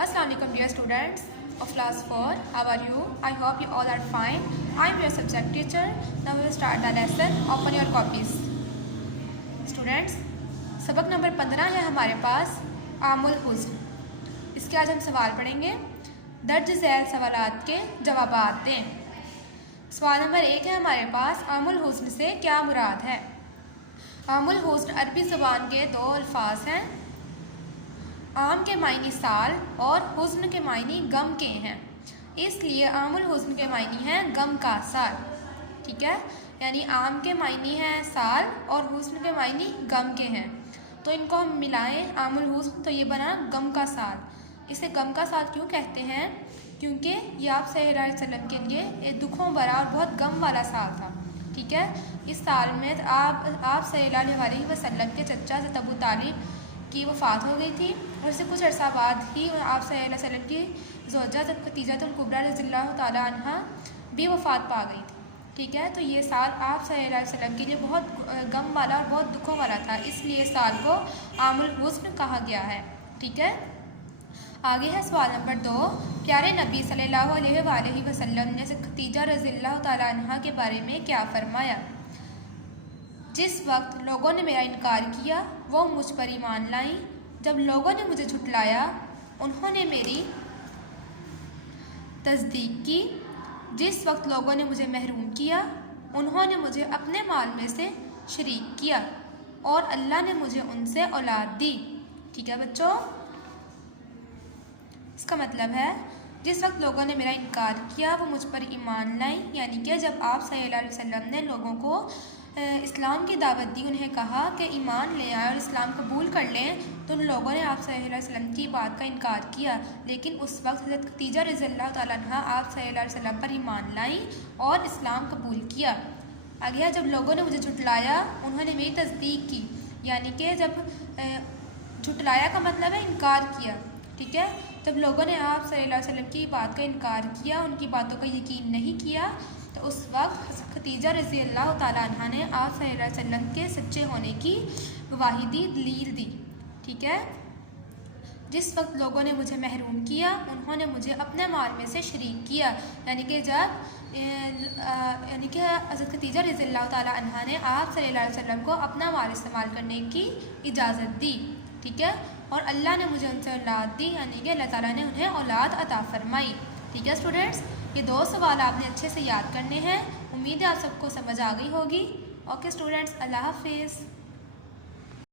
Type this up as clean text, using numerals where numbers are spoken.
Assalamualaikum dear students of class 4. How are you? I hope you all are fine. I am your subject teacher. Now we will start the lesson. Open your copies. Students, सबक number 15 है हमारे पास आमुल हुस्न. इसके आज हम सवाल पढ़ेंगे. दर्ज झैल सवालात के जवाबात दें. सवाल नंबर 1 है हमारे पास आमुल हुस्न से क्या मुराद है. आमुल हुस्न अरबी ज़बान के दो अल्फाज हैं. आम के मायने साल और हुस्न के मायने गम के हैं, इसलिए आमुल हुस्न के मायने हैं गम का साल. ठीक है, यानी आम के मायने हैं साल और हुस्न के मायने गम के हैं, तो इनको हम मिलाएं आमुल हुस्न तो ये बना गम का साल. इसे गम का साल क्यों कहते हैं? क्योंकि ये आप सल्लल्लाहु अलैहि वसल्लम के लिए एक दुखों भरा और बहुत गम वाला साल था. ठीक है, इस साल में आप सल्लल्लाहु अलैहि वसल्लम के चचा हज़रत अबू तालिब की वफ़ात हो गई थी और इससे कुछ अर्सा बाद ही आप सल्लल्लाहु अलैहि वसल्लम की ज़ौजा खदीजतुल कुबरा रज़ियल्लाहु ताला अन्हा भी वफ़ात पा गई थी. ठीक है, तो ये साल आप सल्लल्लाहु अलैहि वसल्लम के लिए बहुत गम वाला और बहुत दुखों वाला था, इसलिए साल को आमुल हुस्न कहा गया है. ठीक है, आगे है सवाल नंबर 2. प्यारे नबी सल्लल्लाहु अलैहि वसल्लम ने खदीजा रज़ियल्लाहु ताला अन्हा के बारे में क्या फरमाया. जिस वक्त लोगों ने मेरा इनकार किया वो मुझ पर ईमान लाई. जब लोगों ने मुझे झुटलाया उन्होंने मेरी तस्दीक की. जिस वक्त लोगों ने मुझे महरूम किया उन्होंने मुझे अपने माल में से शरीक किया और अल्लाह ने मुझे उनसे औलाद दी. ठीक है बच्चों, इसका मतलब है जिस वक्त लोगों ने मेरा इनकार किया वो मुझ पर ईमान लाई, यानी कि जब आप सल्लल्लाहु अलैहि वसल्लम ने लोगों को इस्लाम की दावत दी, उन्हें कहा कि ईमान ले आए और इस्लाम कबूल कर लें, तो उन लोगों ने आप सल्लल्लाहु अलैहि वसल्लम की बात का इनकार किया. लेकिन उस वक्त हज़रत खदीजा रज़ियल्लाहु ताला अन्हा आप सल्लल्लाहु अलैहि वसल्लम पर ईमान लाई और इस्लाम कबूल किया. आगे जब लोगों ने मुझे झुटलाया उन्होंने मेरी तस्दीक की, यानी कि जब झुटलाया का मतलब है इनकार किया. ठीक है, जब लोगों ने आप सल्लल्लाहु अलैहि वसल्लम की बात का इनकार किया, उनकी बातों का यकीन नहीं किया, तो उस वक्त खदीजा रज़ियल्लाहु ताला अन्हा ने आप सल्लल्लाहु अलैहि वसल्लम के सच्चे होने की गवाही दी, दलील दी. ठीक है, जिस वक्त लोगों ने मुझे महरूम किया उन्होंने मुझे अपने माल में से शरीक किया, यानी कि हज़रत खदीजा रज़ियल्लाहु ताला अन्हा ने आप सल्लल्लाहु अलैहि वसल्लम को अपना माल इस्तेमाल करने की इजाज़त दी. ठीक है, और अल्लाह ने मुझे उनसे औलाद दी, यानी कि अल्लाह ताला ने उन्हें औलाद अता फरमाई. ठीक है स्टूडेंट्स, ये दो सवाल आपने अच्छे से याद करने हैं. उम्मीद है आप सबको समझ आ गई होगी. ओके स्टूडेंट्स, अल्लाह हाफिज़.